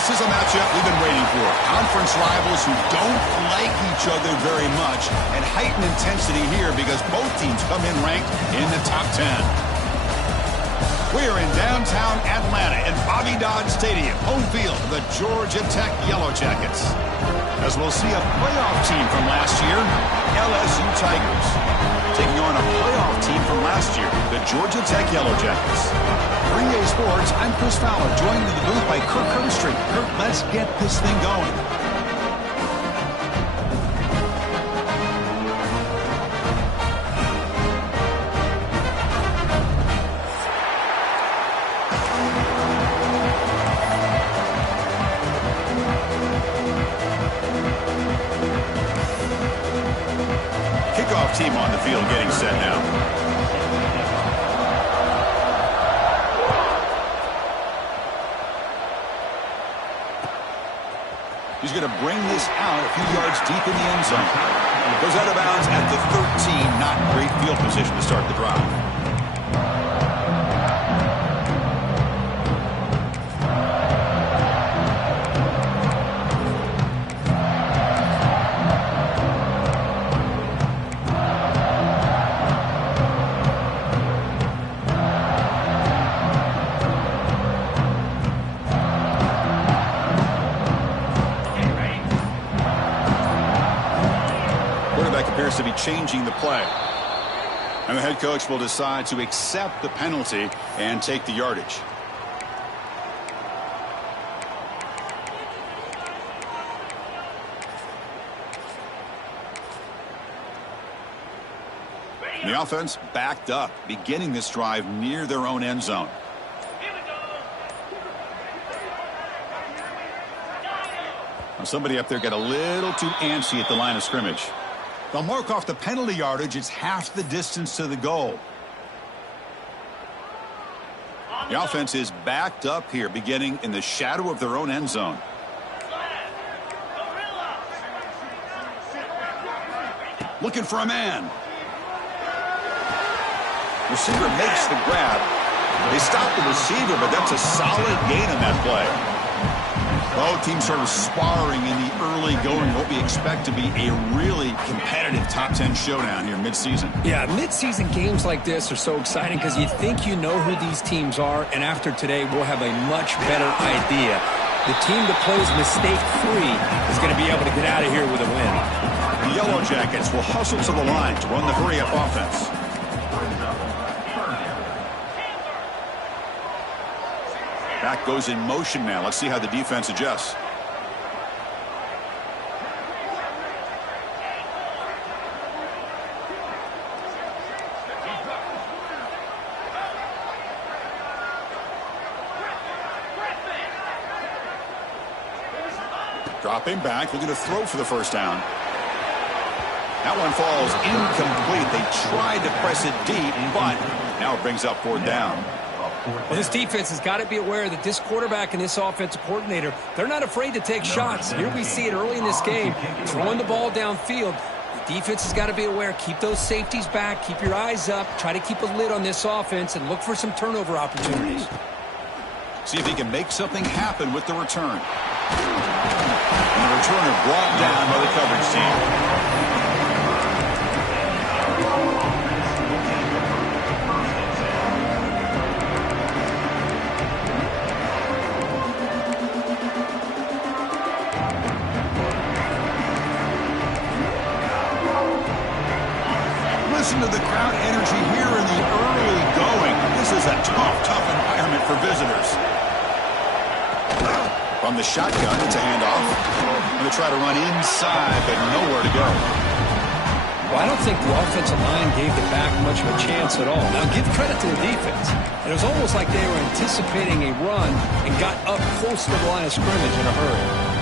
This is a matchup we've been waiting for. Conference rivals who don't like each other very much, and heightened intensity here because both teams come in ranked in the top 10. We are in downtown Atlanta in Bobby Dodd Stadium, home field of the Georgia Tech Yellow Jackets. As we'll see a playoff team from last year, LSU Tigers, taking on a playoff team from last year, the Georgia Tech Yellow Jackets. 3A Sports, I'm Chris Fowler, joined in the booth by Kirk Herbstreit. Kirk, let's get this thing going. Kickoff team on the field getting set now. He's going to bring this out a few yards deep in the end zone. Goes out of bounds at the 13. Not great field position to start the drive. Appears to be changing the play. And the head coach will decide to accept the penalty and take the yardage. The offense backed up, beginning this drive near their own end zone. Now somebody up there got a little too antsy at the line of scrimmage. They'll mark off the penalty yardage. It's half the distance to the goal. The offense is backed up here, beginning in the shadow of their own end zone. Looking for a man. Receiver makes the grab. They stop the receiver, but that's a solid gain on that play. Both teams sort of sparring in the early going, what we expect to be a really competitive top 10 showdown here midseason. Yeah, midseason games like this are so exciting because you think you know who these teams are, and after today we'll have a much better idea. The team that plays mistake-free is going to be able to get out of here with a win. The Yellow Jackets will hustle to the line to run the hurry-up offense. Back goes in motion now. Let's see how the defense adjusts. Dropping back, looking to throw for the first down. That one falls incomplete. They tried to press it deep, but now it brings up fourth down. Well, this defense has got to be aware that this quarterback and this offensive coordinator, they're not afraid to take shots. Here we see it early in this game, throwing the ball downfield. The defense has got to be aware. Keep those safeties back. Keep your eyes up. Try to keep a lid on this offense and look for some turnover opportunities. See if he can make something happen with the return. And the returner brought down by the coverage team. Listen to the crowd energy here in the early going. This is a tough environment for visitors. From the shotgun, it's a handoff. Going to try to run inside, but nowhere to go. Well, I don't think the offensive line gave the back much of a chance at all. Now, give credit to the defense. It was almost like they were anticipating a run and got up close to the line of scrimmage in a hurry.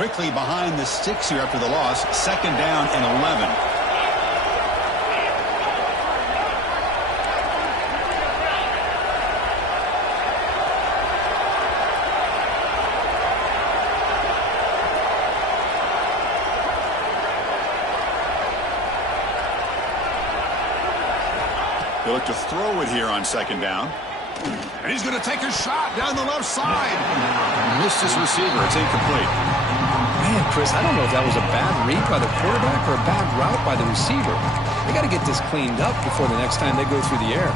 Quickly behind the sticks here after the loss. Second down and 11. They look to throw it here on second down. And he's going to take a shot down the left side. Missed his receiver. It's incomplete. Man, Chris, I don't know if that was a bad read by the quarterback or a bad route by the receiver. They got to get this cleaned up before the next time they go through the air.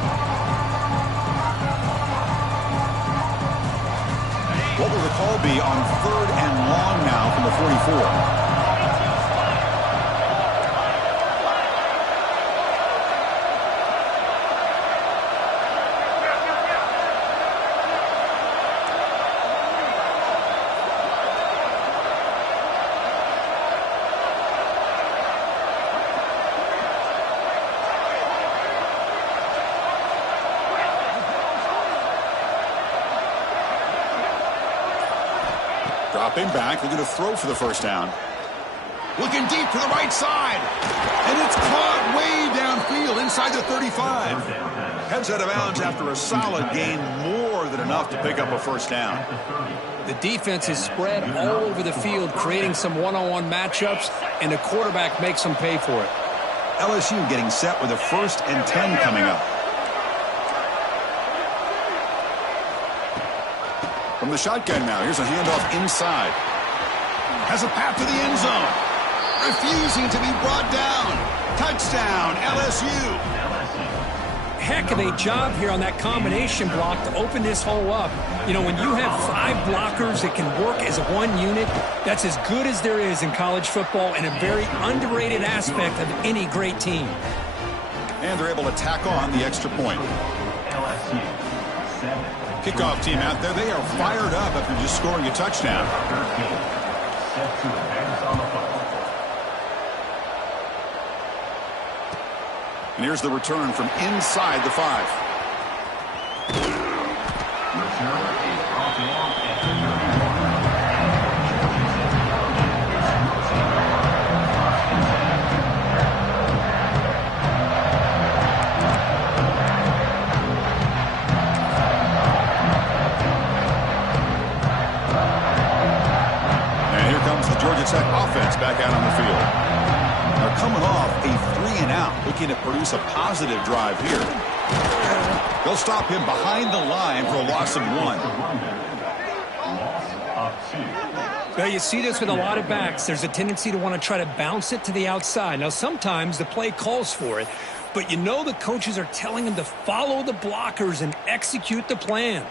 What will the call be on 3rd and long now from the 44? Dropping back, looking to throw for the first down. Looking deep to the right side. And it's caught way downfield inside the 35. Heads out of bounds after a solid gain, more than enough to pick up a first down. The defense is spread all over the field, creating some one-on-one matchups, and the quarterback makes them pay for it. LSU getting set with a 1st and 10 coming up. From the shotgun now, here's a handoff inside. Has a path to the end zone. Refusing to be brought down. Touchdown, LSU. Heck of a job here on that combination block to open this hole up. You know, when you have 5 blockers that can work as one unit, that's as good as there is in college football and a very underrated aspect of any great team. And they're able to tack on the extra point. Kickoff team out there, they are fired up after just scoring a touchdown. And here's the return from inside the 5. Georgia Tech offense back out on the field. They're coming off a 3-and-out, looking to produce a positive drive here. They'll stop him behind the line for a loss of 1. Well, you see this with a lot of backs. There's a tendency to want to try to bounce it to the outside. Now, sometimes the play calls for it, but you know the coaches are telling them to follow the blockers and execute the plan.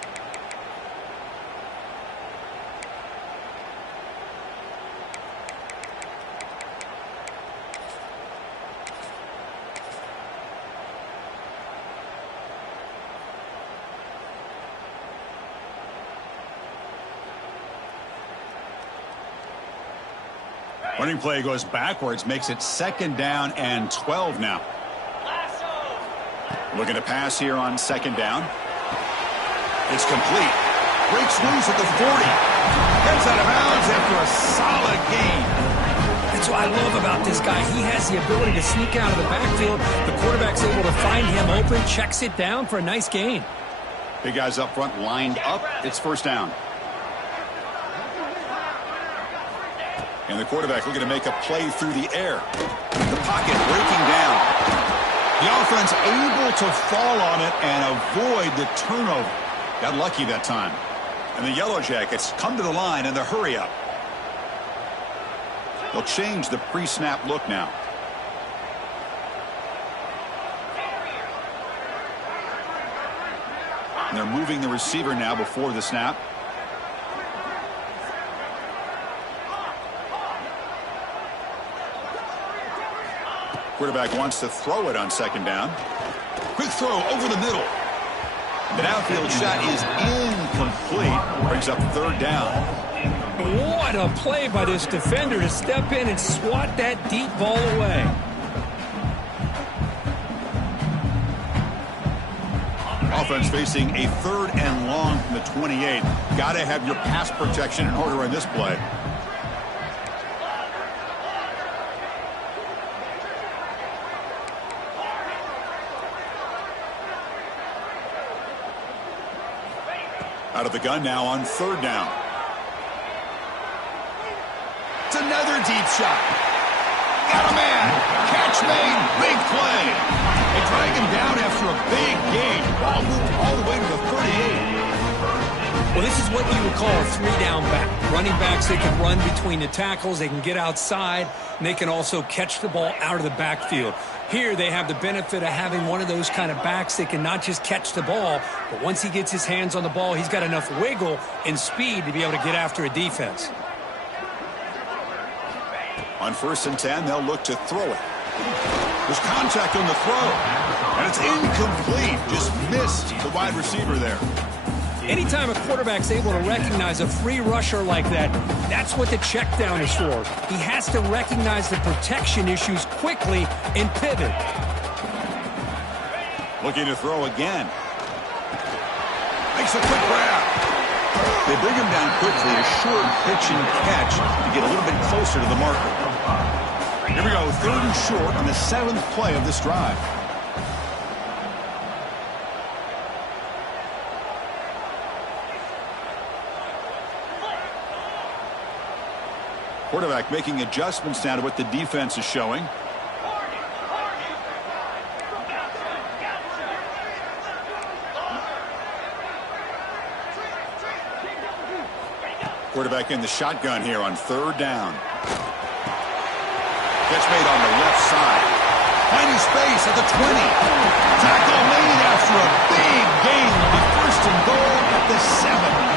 Running play goes backwards, makes it 2nd down and 12 now. Looking to pass here on 2nd down. It's complete. Breaks loose at the 40. Heads out of bounds after a solid gain. That's what I love about this guy. He has the ability to sneak out of the backfield. The quarterback's able to find him open, checks it down for a nice gain. Big guys up front lined up. It's 1st down. And the quarterback looking to make a play through the air. The pocket breaking down. The offense able to fall on it and avoid the turnover. Got lucky that time. And the Yellow Jackets come to the line in the hurry up. They'll change the pre-snap look now. And they're moving the receiver now before the snap. Quarterback wants to throw it on 2nd down. Quick throw over the middle. The downfield shot is incomplete. Brings up 3rd down. What a play by this defender to step in and swat that deep ball away. Offense facing a 3rd and long from the 28. Got to have your pass protection in order in this play. Out of the gun now on 3rd down. It's another deep shot. Got a man. Catch made. Big play. They drag him down after a this is what you would call a three-down back. Running backs, they can run between the tackles, they can get outside, and they can also catch the ball out of the backfield. Here, they have the benefit of having one of those kind of backs that can not just catch the ball, but once he gets his hands on the ball, he's got enough wiggle and speed to be able to get after a defense. On 1st and 10, they'll look to throw it. There's contact on the throw, and it's incomplete. Just missed the wide receiver there. Anytime a quarterback's able to recognize a free rusher like that, that's what the check down is for. He has to recognize the protection issues quickly and pivot. Looking to throw again. Makes a quick grab. They bring him down quickly, a short pitch and catch to get a little bit closer to the marker. Here we go, 3rd and short on the 7th play of this drive. Quarterback making adjustments now to what the defense is showing. Quarterback in the shotgun here on 3rd down. Catch made on the left side. Finding space at the 20. Tackle made after a big gain. Will be 1st and goal at the 7.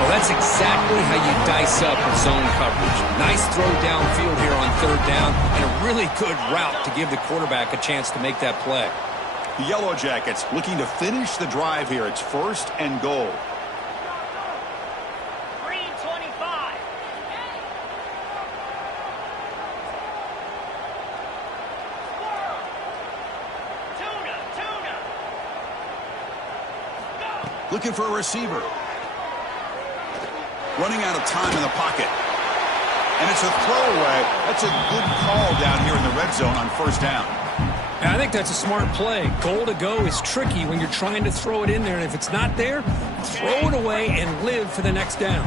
Well, that's exactly how you dice up a zone coverage. Nice throw downfield here on 3rd down, and a really good route to give the quarterback a chance to make that play. The Yellow Jackets looking to finish the drive here. It's 1st and goal. Looking for a receiver. Running out of time in the pocket. And it's a throwaway. That's a good call down here in the red zone on 1st down. I think that's a smart play. Goal to go is tricky when you're trying to throw it in there. And if it's not there, throw it away and live for the next down.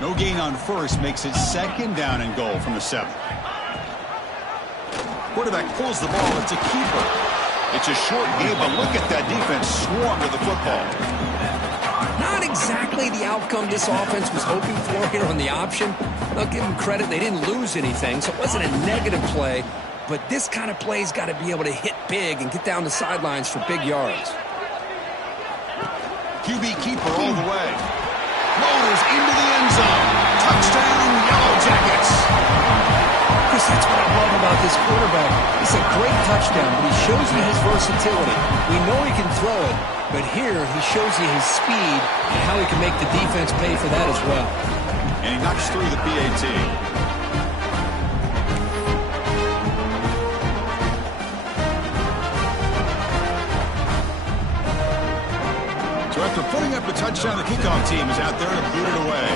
No gain on 1st makes it 2nd down and goal from the 7. Quarterback pulls the ball. It's a keeper. It's a short game, but look at that defense swarm to the football. Not exactly the outcome this offense was hoping for here on the option. I'll give them credit. They didn't lose anything, so it wasn't a negative play. But this kind of play's got to be able to hit big and get down the sidelines for big yards. QB keeper all the way. Motors into the end zone. Touchdown, Yellow Jackets. Chris, that's what I love about this quarterback. It's a great touchdown, but he shows you his versatility. We know he can throw it, but here he shows you his speed and how he can make the defense pay for that as well. And he knocks through the PAT. So after putting up a touchdown, the kickoff team is out there to boot it away.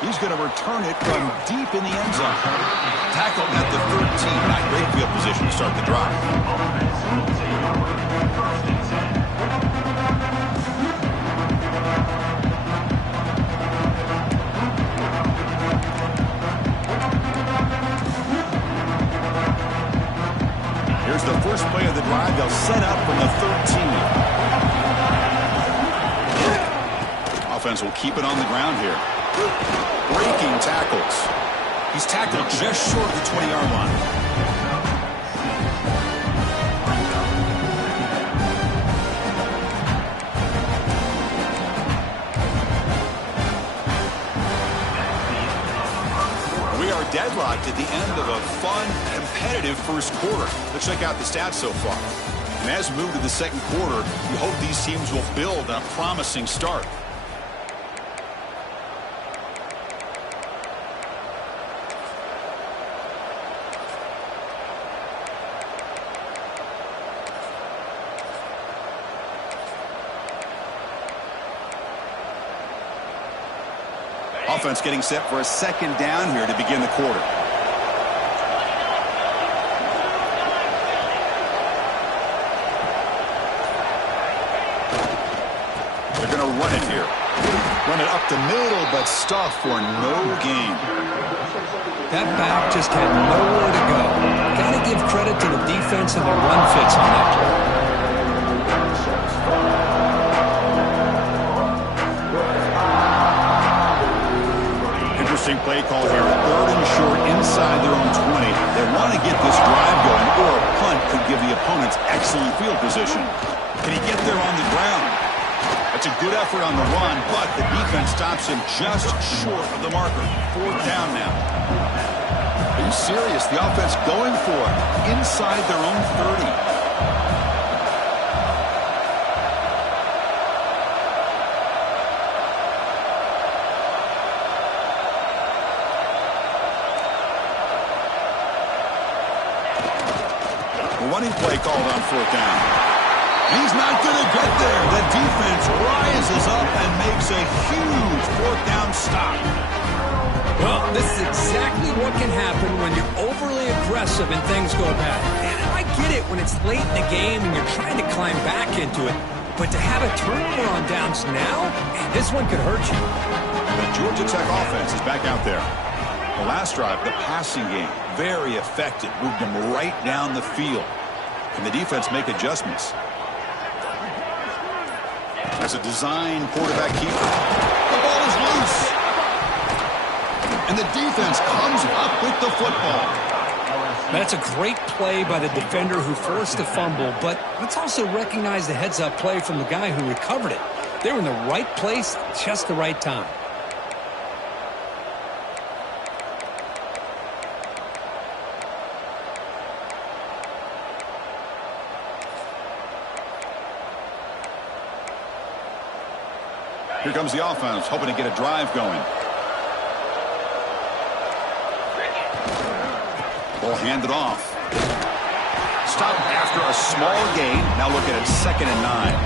He's going to return it from deep in the end zone. Tackled at the 13. Not great field position to start the drive. Here's the first play of the drive. They'll set up from the 13. Offense will keep it on the ground here. Breaking tackles. He's tackled just short of the 20-yard line. We are deadlocked at the end of a fun, competitive first quarter. Let's check out the stats so far. And as we move to the second quarter, we hope these teams will build on a promising start. Offense getting set for a second down here to begin the quarter. They're going to run it here. Run it up the middle, but stuff for no gain. That back just had nowhere to go. to give credit to the defense and their run fits on that play. Interesting play call here. 3rd and short inside their own 20. They want to get this drive going, or a punt could give the opponents excellent field position. Can he get there on the ground? That's a good effort on the run, but the defense stops him just short of the marker. 4th down now. Are you serious? The offense going for it inside their own 30. Running play called on 4th down. He's not going to get there. The defense rises up and makes a huge 4th down stop. Well, this is exactly what can happen when you're overly aggressive and things go bad. And I get it when it's late in the game and you're trying to climb back into it. But to have a turnover on downs now, man, this one could hurt you. The Georgia Tech offense is back out there. The last drive, the passing game, very effective. Moved them right down the field. Can the defense make adjustments? As a design quarterback keeper. The ball is loose. And the defense comes up with the football. That's a great play by the defender who forced the fumble, but let's also recognize the heads-up play from the guy who recovered it. They were in the right place at just the right time. Here comes the offense, hoping to get a drive going. Ball handed off. Stop after a small gain. Now look at it, 2nd and 9.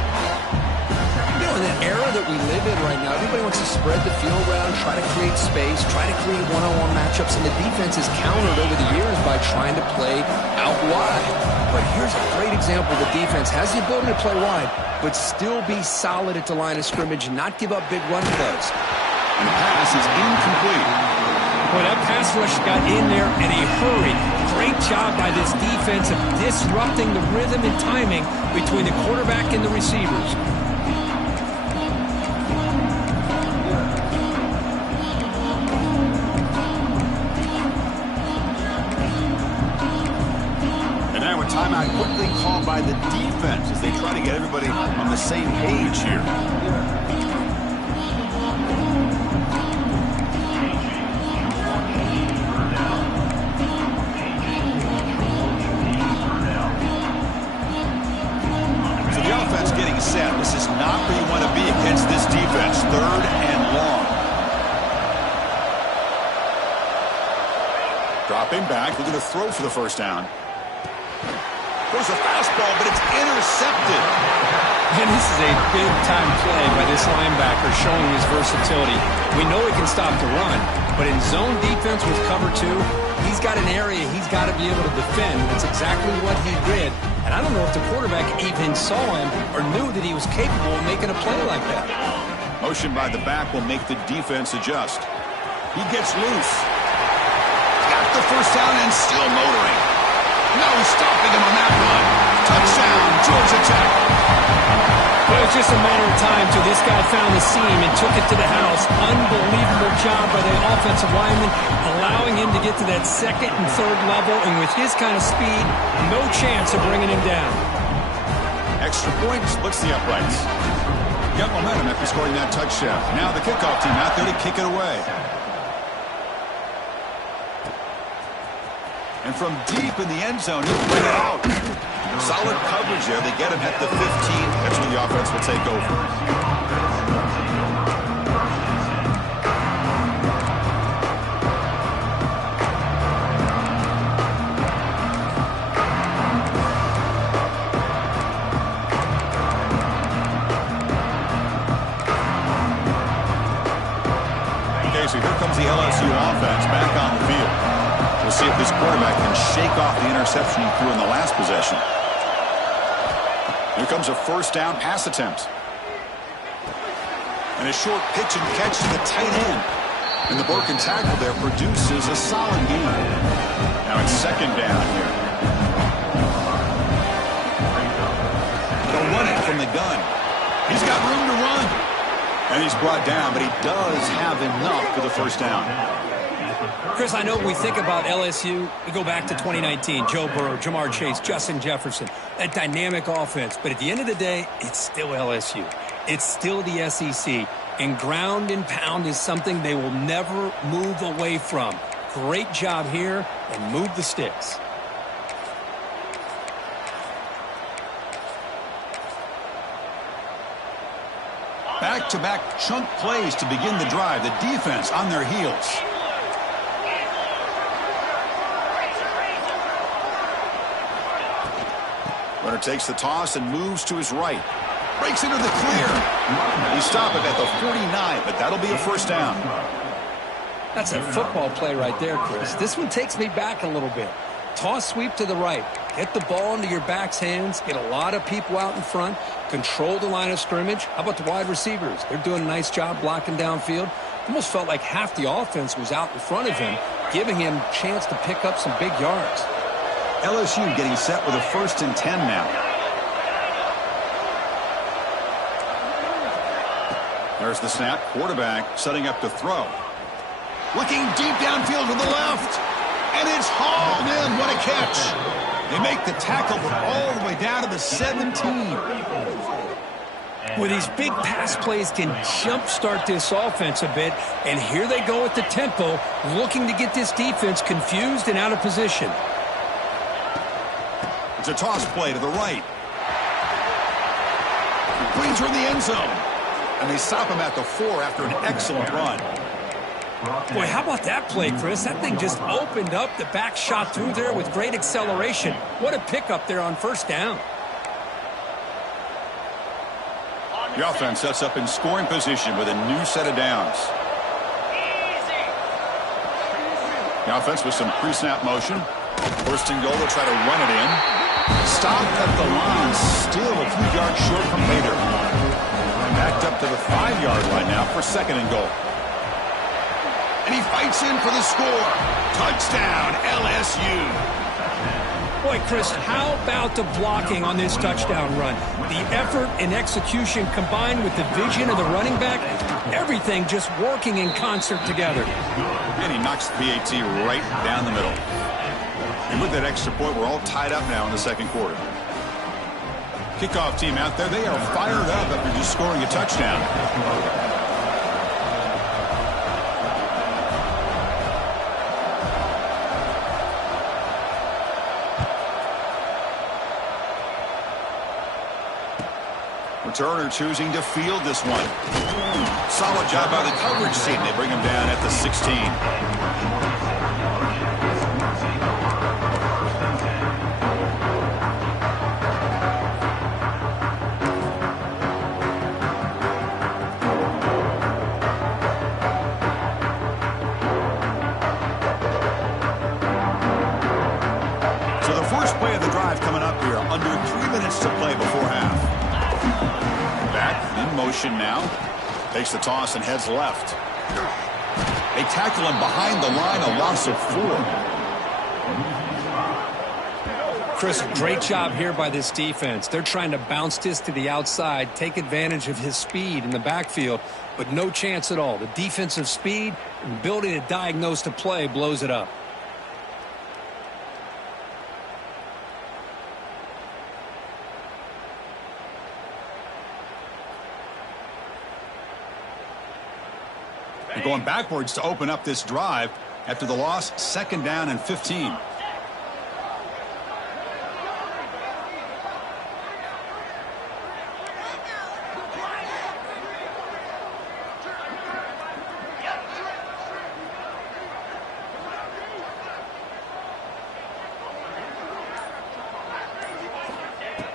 You know, in the era that we live in right now, everybody wants to spread the field around, try to create space, try to create one-on-one matchups, and the defense has countered over the years by trying to play out wide. But here's a great example. The defense has the ability to play wide, but still be solid at the line of scrimmage and not give up big run plays. And the pass is incomplete. Boy, that pass rush got in there in a hurry. Great job by this defense of disrupting the rhythm and timing between the quarterback and the receivers. Timeout quickly called by the defense as they try to get everybody on the same page here. So the offense getting set. This is not where you want to be against this defense. 3rd and long. Dropping back, looking to throw for the 1st down. There's a fastball, but it's intercepted. And this is a big-time play by this linebacker showing his versatility. We know he can stop the run, but in zone defense with cover 2, he's got an area he's got to be able to defend. That's exactly what he did. And I don't know if the quarterback even saw him or knew that he was capable of making a play like that. Motion by the back will make the defense adjust. He gets loose. Got the 1st down and still motoring. No stopping him on that run. Touchdown, Georgia Tech. Well, it was just a matter of time till this guy found the seam and took it to the house. Unbelievable job by the offensive lineman, allowing him to get to that 2nd and 3rd level, and with his kind of speed, no chance of bringing him down. Extra point splits the uprights. Got momentum after scoring that touchdown. Now the kickoff team out there to kick it away. And from deep in the end zone, he'll bring it out. Solid coverage there. They get him at the 15. That's when the offense will take over. Okay, so here comes the LSU offense back on the field. We'll see if this quarterback can shake off the interception he threw in the last possession. Here comes a 1st down pass attempt. And a short pitch and catch to the tight end. And the broken tackle there produces a solid gain. Now it's 2nd down here. run it from the gun. He's got room to run. And he's brought down, but he does have enough for the first down. Chris, I know when we think about LSU, we go back to 2019, Joe Burrow, Jamar Chase, Justin Jefferson, that dynamic offense. But at the end of the day, it's still LSU. It's still the SEC. And ground and pound is something they will never move away from. Great job here, and move the sticks. Back-to-back chunk plays to begin the drive. The defense on their heels. Runner takes the toss and moves to his right. Breaks into the clear. He stopped it at the 49, but that'll be a first down. That's a football play right there, Chris. This one takes me back a little bit. Toss sweep to the right. Get the ball into your back's hands. Get a lot of people out in front. Control the line of scrimmage. How about the wide receivers? They're doing a nice job blocking downfield. Almost felt like half the offense was out in front of him, giving him a chance to pick up some big yards. LSU getting set with a 1st and 10 now. There's the snap. Quarterback setting up to throw. Looking deep downfield to the left. And it's hauled in. What a catch. They make the tackle all the way down to the 17. Well, these big pass plays can jumpstart this offense a bit. And here they go at the tempo, looking to get this defense confused and out of position. It's a toss play to the right. Brings her in the end zone. And they stop him at the 4 after an excellent run. Boy, how about that play, Chris? That thing just opened up. The back shot through there with great acceleration. What a pickup there on first down. The offense sets up in scoring position with a new set of downs. The offense with some pre-snap motion. First and goal, they'll try to run it in. Stopped at the line, still a few yards short from Bader. Backed up to the 5-yard line now for 2nd and goal. And he fights in for the score. Touchdown, LSU. Boy, Chris, how about the blocking on this touchdown run? The effort and execution combined with the vision of the running back, everything just working in concert together. And he knocks the PAT right down the middle. And with that extra point, we're all tied up now in the 2nd quarter. Kickoff team out there, they are fired up after just scoring a touchdown. Returner choosing to field this one. Solid job by the coverage team. They bring him down at the 16. So the first play of the drive coming up here. Under 3 minutes to play before half. Back in motion now. Takes the toss and heads left. They tackle him behind the line, a loss of 4. Chris, great job here by this defense. They're trying to bounce this to the outside, take advantage of his speed in the backfield, but no chance at all. The defensive speed and ability to diagnose the play blows it up. They're going backwards to open up this drive after the loss. 2nd down and 15.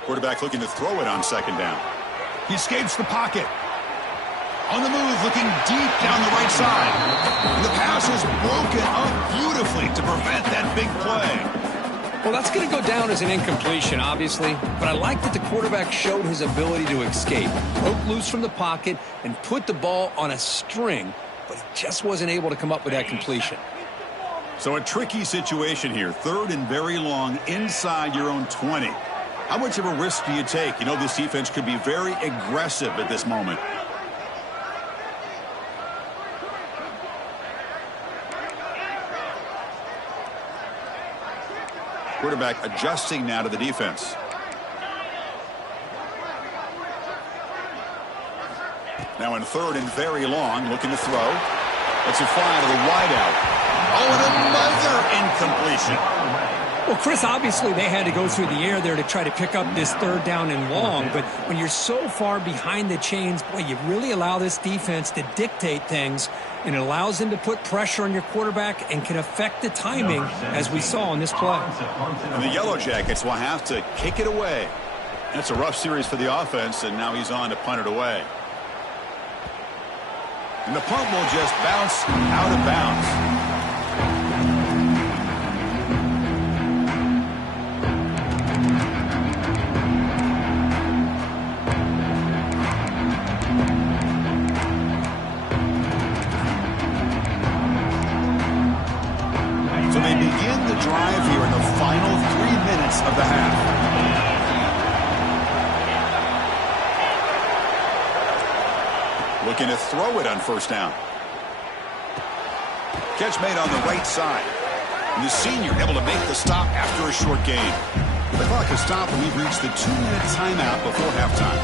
Quarterback looking to throw it on 2nd down. He escapes the pocket. On the move, looking deep down the right side. And the pass is broken up beautifully to prevent that big play. Well, that's going to go down as an incompletion, obviously. But I like that the quarterback showed his ability to escape. Broke loose from the pocket and put the ball on a string. But he just wasn't able to come up with that completion. So a tricky situation here. 3rd and very long inside your own 20. How much of a risk do you take? You know, this defense could be very aggressive at this moment. Quarterback adjusting now to the defense. Now in third and very long, looking to throw. Let's it fly to the wideout. Oh, and another incompletion. Well, Chris, obviously they had to go through the air there to try to pick up this third down and long, but when you're so far behind the chains, boy, you really allow this defense to dictate things, and it allows them to put pressure on your quarterback and can affect the timing, as we saw on this play. And the Yellow Jackets will have to kick it away. That's a rough series for the offense, and now he's on to punt it away. And the punt will just bounce out of bounds. So they begin the drive here in the final 3 minutes of the half. Looking to throw it on first down. Catch made on the right side. And the senior able to make the stop after a short gain. The clock has stopped and we've reached the 2-minute timeout before halftime.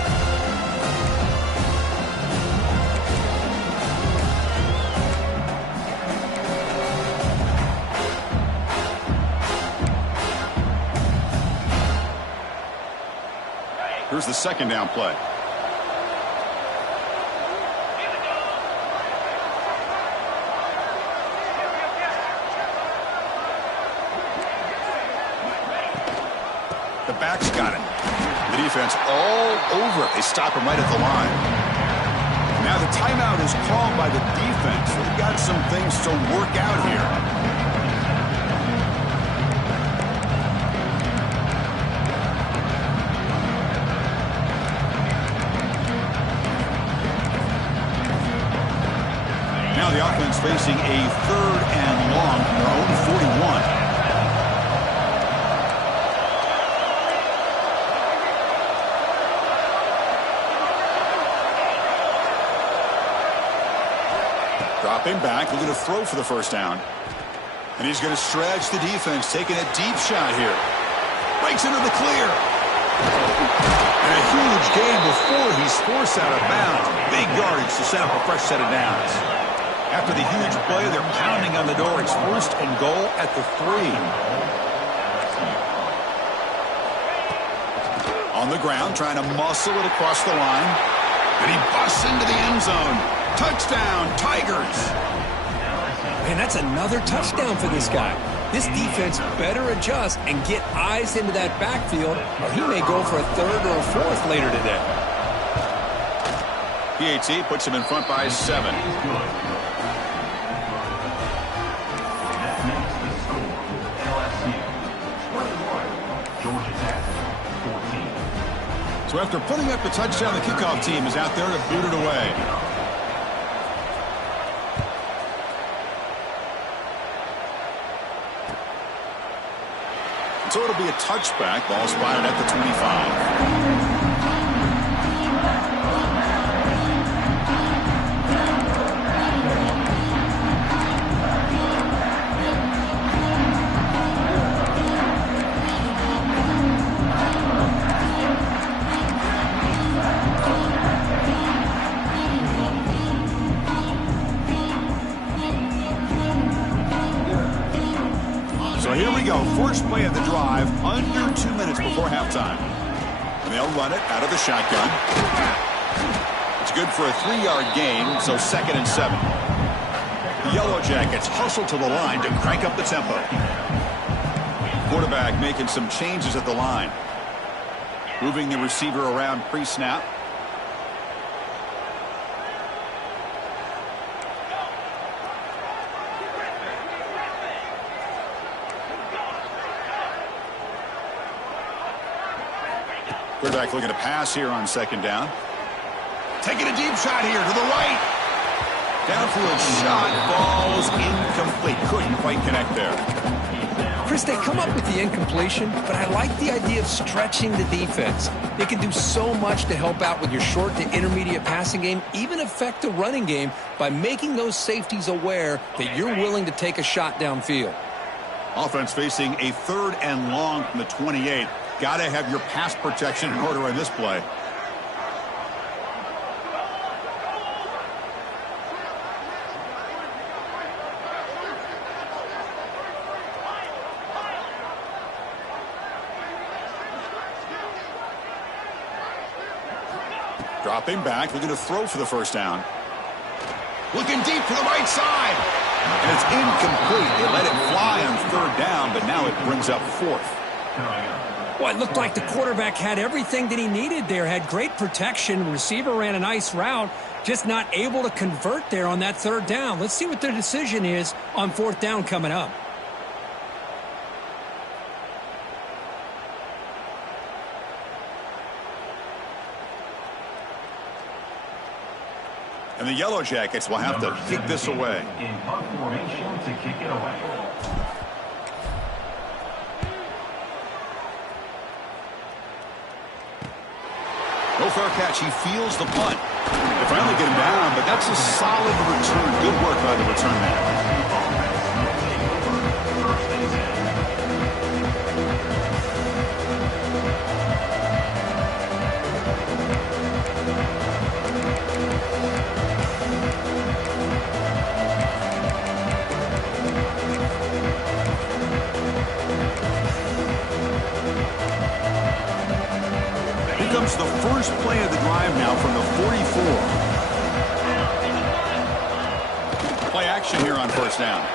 Here's the second down play. The back's got it. The defense all over it. They stop him right at the line. Now the timeout is called by the defense. They've got some things to work out here. Now the offense facing a third and long, their own 41. Dropping back, looking to throw for the first down. And he's going to stretch the defense, taking a deep shot here. Breaks into the clear. And a huge gain before he's forced out of bounds. Big yardage to set up a fresh set of downs. After the huge play, they're pounding on the door. It's first and goal at the 3. On the ground, trying to muscle it across the line. And he busts into the end zone. Touchdown, Tigers. Man, that's another touchdown for this guy. This defense better adjust and get eyes into that backfield, or he may go for a third or a fourth later today. PAT puts him in front by 7. So after putting up the touchdown, the kickoff team is out there to boot it away. So it'll be a touchback. Ball spotted at the 25. So here we go. First play of the drive, under 2 minutes before halftime. And they'll run it out of the shotgun. It's good for a 3-yard gain, so 2nd and 7. The Yellow Jackets hustle to the line to crank up the tempo. Quarterback making some changes at the line. Moving the receiver around pre-snap. Quarterback looking to pass here on 2nd down. Taking a deep shot here to the right. Downfield shot falls incomplete. Couldn't quite connect there. Chris, they come up with the incompletion, but I like the idea of stretching the defense. They can do so much to help out with your short to intermediate passing game, even affect the running game by making those safeties aware that you're willing to take a shot downfield. Offense facing a 3rd and long from the 28. Got to have your pass protection in order on this play. Dropping back, looking to throw for the first down. Looking deep to the right side. And it's incomplete. They let it fly on 3rd down, but now it brings up 4th. Well, it looked like the quarterback had everything that he needed there. Had great protection. Receiver ran a nice route. Just not able to convert there on that 3rd down. Let's see what their decision is on 4th down coming up. And the Yellow Jackets will have to kick this away. In punt formation to kick it away. No fair catch. He feels the punt. They finally get him down, but that's a solid return. Good work by the return man. Comes the first play of the drive now from the 44. Play action here on 1st down.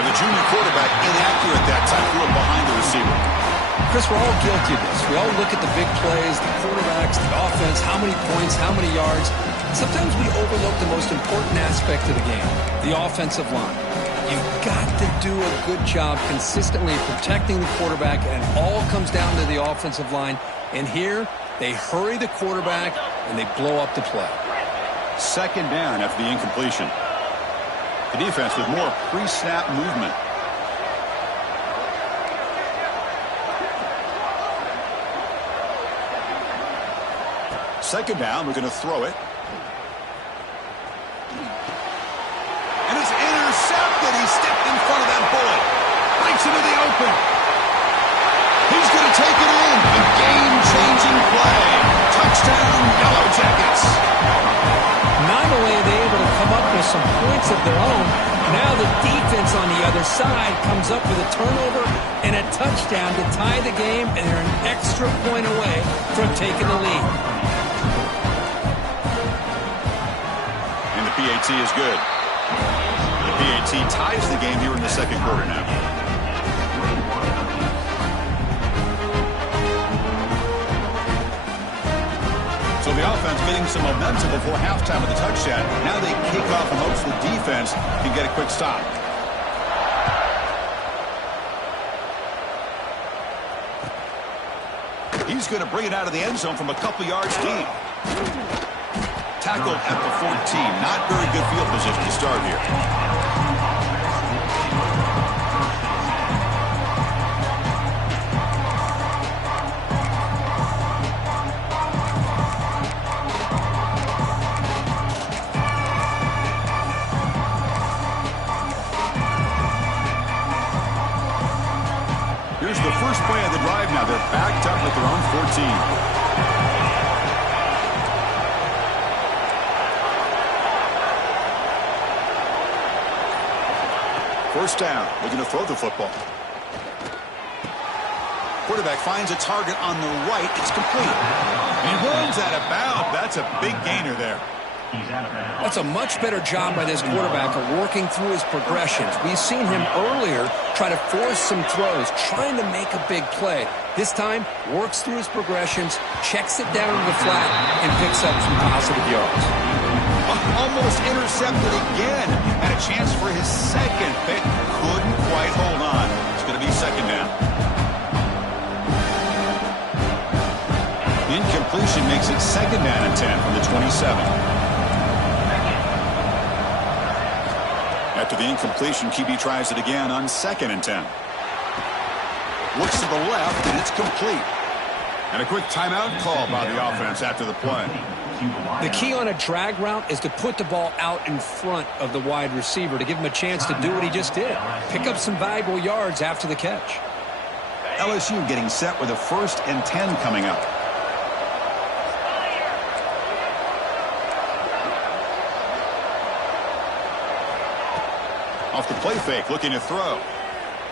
And the junior quarterback inaccurate that time, threw it behind the receiver. Chris, we're all guilty of this. We all look at the big plays, the quarterbacks, the offense, how many points, how many yards. Sometimes we overlook the most important aspect of the game, the offensive line. You've got to do a good job consistently protecting the quarterback, and it all comes down to the offensive line. And here, they hurry the quarterback, and they blow up the play. 2nd down after the incompletion. The defense with more pre-snap movement. Second down, we're going to throw it. And it's intercepted. He stepped in front of that bullet. Breaks into the open. He's going to take it in. A game-changing play. Touchdown, Yellow Jackets. Not only are they able to come up with some points of their own, now the defense on the other side comes up with a turnover and a touchdown to tie the game, and they're an extra point away from taking the lead. And the PAT is good. The PAT ties the game here in the 2nd quarter now. So the offense getting some momentum before halftime with the touchdown. Now they kick off and hopes the defense can get a quick stop. He's going to bring it out of the end zone from a couple yards deep. Tackled at the 14. Not very good field position to start here. Here's the first play of the drive now. They're backed up at their own 14. First down. Looking to throw the football. Quarterback finds a target on the right. It's complete. He runs out of bounds. That's a big gainer there. That's a much better job by this quarterback of working through his progressions. We've seen him earlier try to force some throws, trying to make a big play. This time, works through his progressions, checks it down to the flat, and picks up some positive yards. Almost intercepted again. Had a chance for his 2nd, but couldn't quite hold on. It's going to be 2nd down. Incompletion makes it 2nd down and 10 from the 27. After the incompletion, QB tries it again on 2nd and 10. Looks to the left, and it's complete. And a quick timeout call by the offense after the play. The key on a drag route is to put the ball out in front of the wide receiver to give him a chance to do what he just did. Pick up some valuable yards after the catch. LSU getting set with a 1st and 10 coming up. Off the play fake, looking to throw.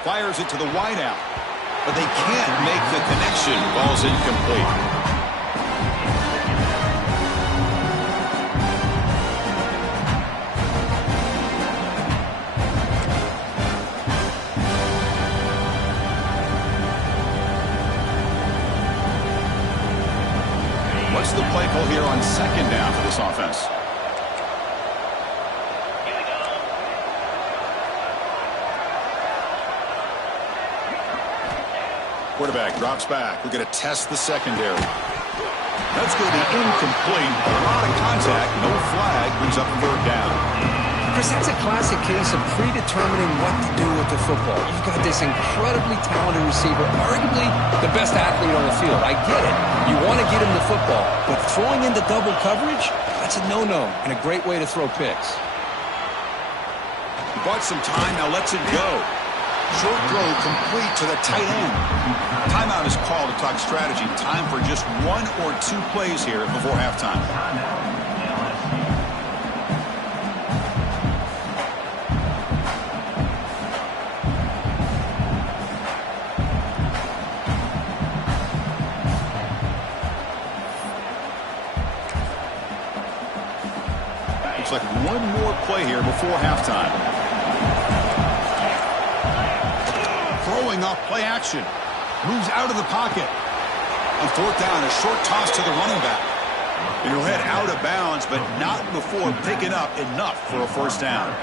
Fires it to the wideout. But they can't make the connection. Ball's incomplete. What's the play call here on 2nd down for this offense? Quarterback drops back. We're going to test the secondary. That's going to be incomplete. A lot of contact. No flag. Brings up 3rd down. Chris, that's a classic case of predetermining what to do with the football. You've got this incredibly talented receiver, arguably the best athlete on the field. I get it. You want to get him the football, but throwing into double coverage, that's a no-no and a great way to throw picks. He bought some time. Now lets it go. Short throw complete to the tight end. Timeout is called to talk strategy. Time for just 1 or 2 plays here before halftime. Looks like 1 more play here before halftime. Throwing off play action. Moves out of the pocket. On 4th down, a short toss to the running back. It'll head out of bounds, but not before picking up enough for a 1st down.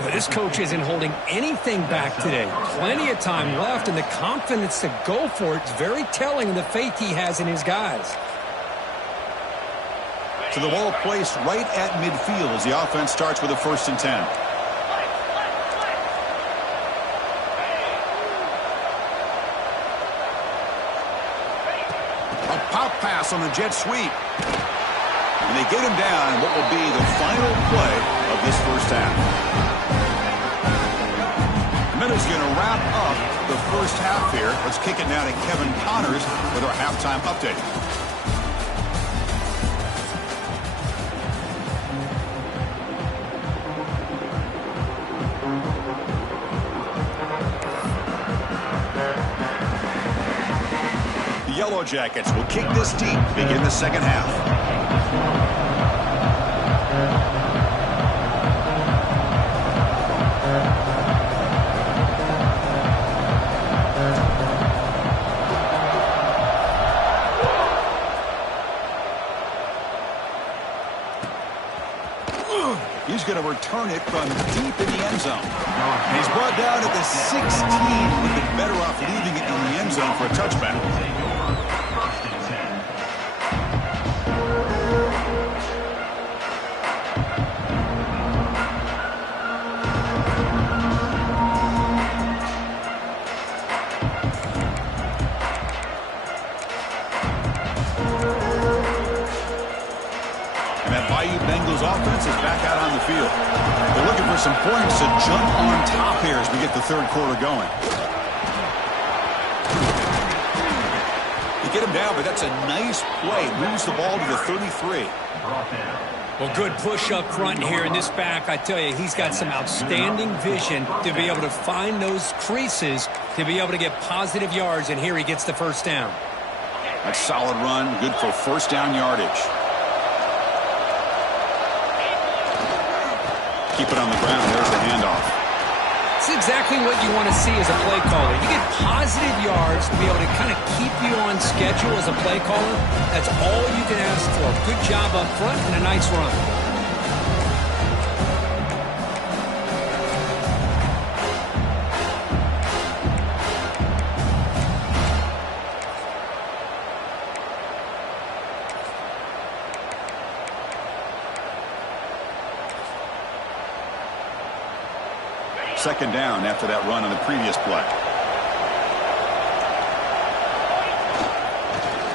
Well, this coach isn't holding anything back today. Plenty of time left, and the confidence to go for it is very telling of the faith he has in his guys. To the ball placed right at midfield as the offense starts with a 1st and 10. Pop pass on the jet sweep. And they get him down in what will be the final play of this 1st half. And that is going to wrap up the 1st half here. Let's kick it now to Kevin Connors with our halftime update. Yellow Jackets will kick this deep, begin the 2nd half. He's going to return it from deep in the end zone. And he's brought down at the 16. Would have been better off leaving it in the end zone for a touchback. Bengals offense is back out on the field. They're looking for some points to jump on top here as we get the 3rd quarter going. You get him down, but that's a nice play. Moves the ball to the 33. Well, good push up front here in this back. I tell you, he's got some outstanding vision to be able to find those creases, to be able to get positive yards, and here he gets the 1st down. That's solid run, good for 1st down yardage. Keep it on the ground. There's the handoff. It's exactly what you want to see as a play caller. You get positive yards to be able to kind of keep you on schedule as a play caller. That's all you can ask for. Good job up front and a nice run. Second down after that run on the previous play.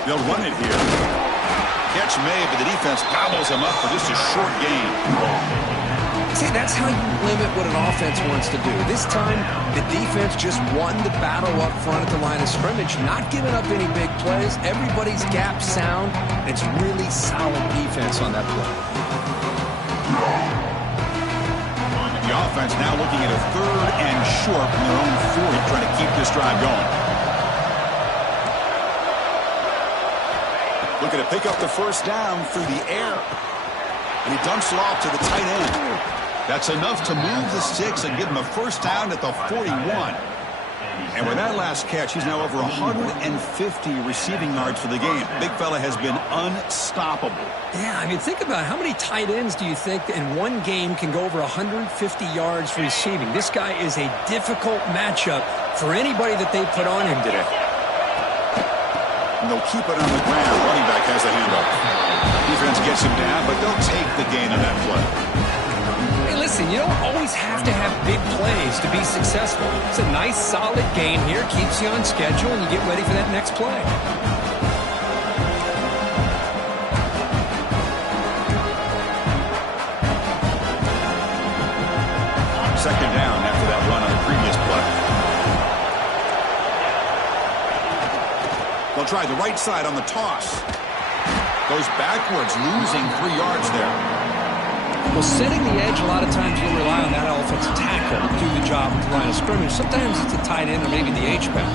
They'll run it here. Catch made, but the defense gobbles him up for just a short gain. See, that's how you limit what an offense wants to do. This time, the defense just won the battle up front at the line of scrimmage, not giving up any big plays. Everybody's gap sound. It's really solid defense on that play. The offense now looking at a 3rd and short from their own 40, trying to keep this drive going. Looking to pick up the first down through the air. And he dumps it off to the tight end. That's enough to move the sticks and give him a first down at the 41. And with that last catch, he's now over 150 receiving yards for the game. Big fella has been unstoppable. Yeah, I mean, think about it. How many tight ends do you think in one game can go over 150 yards receiving? This guy is a difficult matchup for anybody that they put on him today. And they'll keep it on the ground. Running back has the handoff. Defense gets him down, but they'll take the gain on that play. Hey, listen, you don't always have to have big plays to be successful. It's a nice, solid gain here. Keeps you on schedule, and you get ready for that next play. Second down after that run on the previous play. They'll try the right side on the toss. Goes backwards, losing 3 yards there. Well, setting the edge, a lot of times you'll rely on that offensive tackle to do the job at the line of scrimmage. Sometimes it's a tight end or maybe the H-back.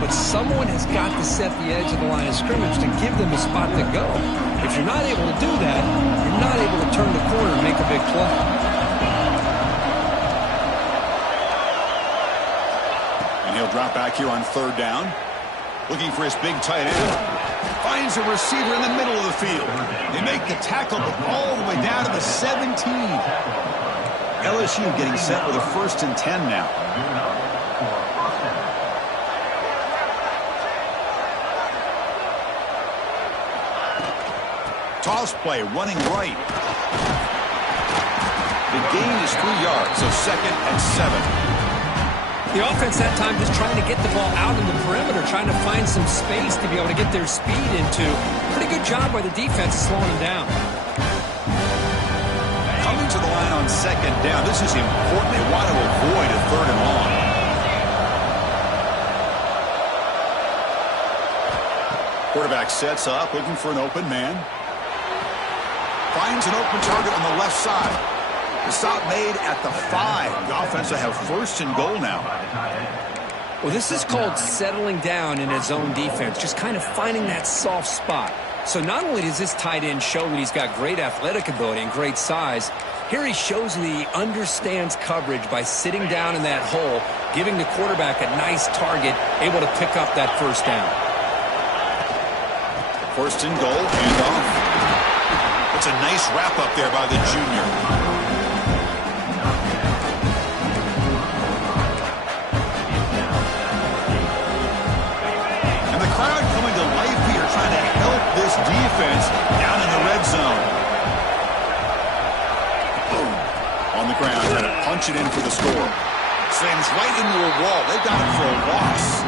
But someone has got to set the edge of the line of scrimmage to give them a spot to go. If you're not able to do that, you're not able to turn the corner and make a big play. And he'll drop back here on 3rd down. Looking for his big tight end. Finds a receiver in the middle of the field. They make the tackle all the way down to the 17. LSU getting set with a 1st and 10 now. Toss play, running right. The gain is 3 yards, so 2nd and 7. The offense that time just trying to get the ball out in the perimeter, trying to find some space to be able to get their speed into. Pretty good job by the defense slowing them down. Coming to the line on 2nd down. This is important. They want to avoid a 3rd and long. Quarterback sets up, looking for an open man. Finds an open target on the left side. The stop made at the 5. The offense will have 1st and goal now. Well, this is called settling down in his own defense, just kind of finding that soft spot. So not only does this tight end show that he's got great athletic ability and great size, here he shows that he understands coverage by sitting down in that hole, giving the quarterback a nice target, able to pick up that first down. 1st and goal, handoff. It's a nice wrap up there by the junior. This defense down in the red zone. Boom. On the ground, trying to punch it in for the score. Slams right into a wall. They got it for a loss.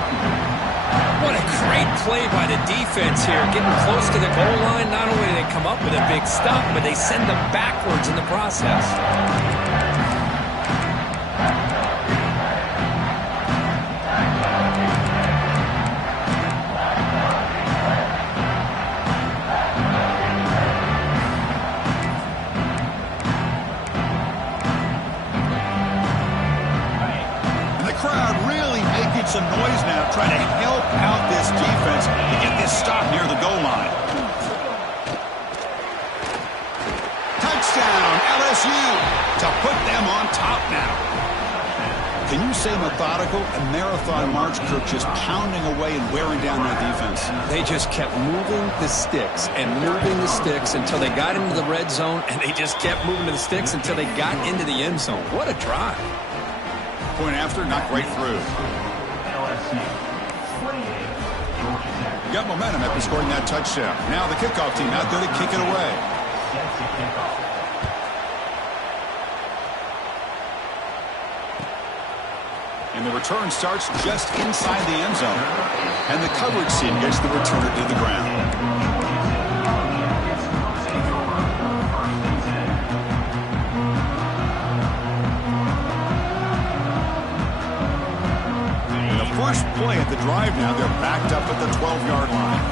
What a great play by the defense here. Getting close to the goal line, not only do they come up with a big stop, but they send them backwards in the process. Some noise now, trying to help out this defense to get this stop near the goal line. Touchdown, LSU, to put them on top now. Can you say methodical? A marathon march, Kirk, just pounding away and wearing down that defense. They just kept moving the sticks and moving the sticks until they got into the red zone, and they just kept moving the sticks until they got into the end zone. What a drive. Point after, not right through. Got momentum after scoring that touchdown. Now the kickoff team out there to kick it away. And the return starts just inside the end zone. And the coverage team gets the returner to the ground. And the first play at the drive now, they're backed up at the 12-yard line.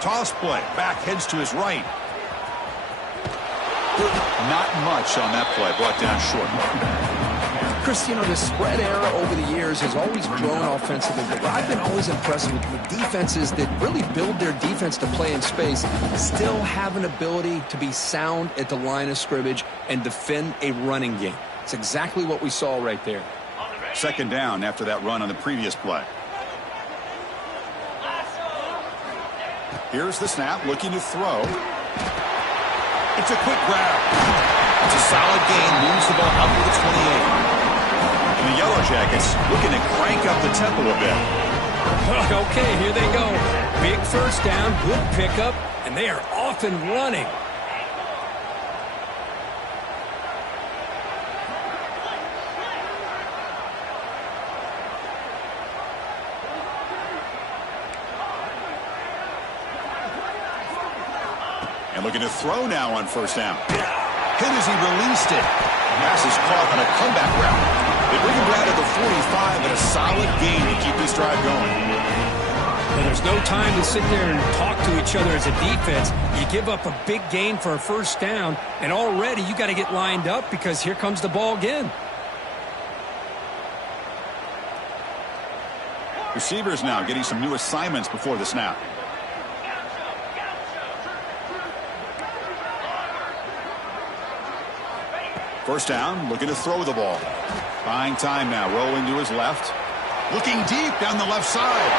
Toss play. Back heads to his right. Not much on that play. Brought down short. Chris, you know, the spread era over the years has always grown offensively, but I've been always impressed with defenses that really build their defense to play in space, still have an ability to be sound at the line of scrimmage and defend a running game. It's exactly what we saw right there. Second down after that run on the previous play. Here's the snap, looking to throw. It's a quick grab. It's a solid gain, moves the ball out to the 28. And the Yellow Jackets looking to crank up the tempo a bit. Okay, here they go. Big first down, good pickup, and they are off and running. And looking to throw now on first down. Hit as he released it. Pass is caught on a comeback route. They bring him down to the 45 and a solid gain to keep this drive going. Well, there's no time to sit there and talk to each other as a defense. You give up a big gain for a first down, and already you got to get lined up because here comes the ball again. Receivers now getting some new assignments before the snap. First down, looking to throw the ball. Buying time now, rolling to his left. Looking deep down the left side.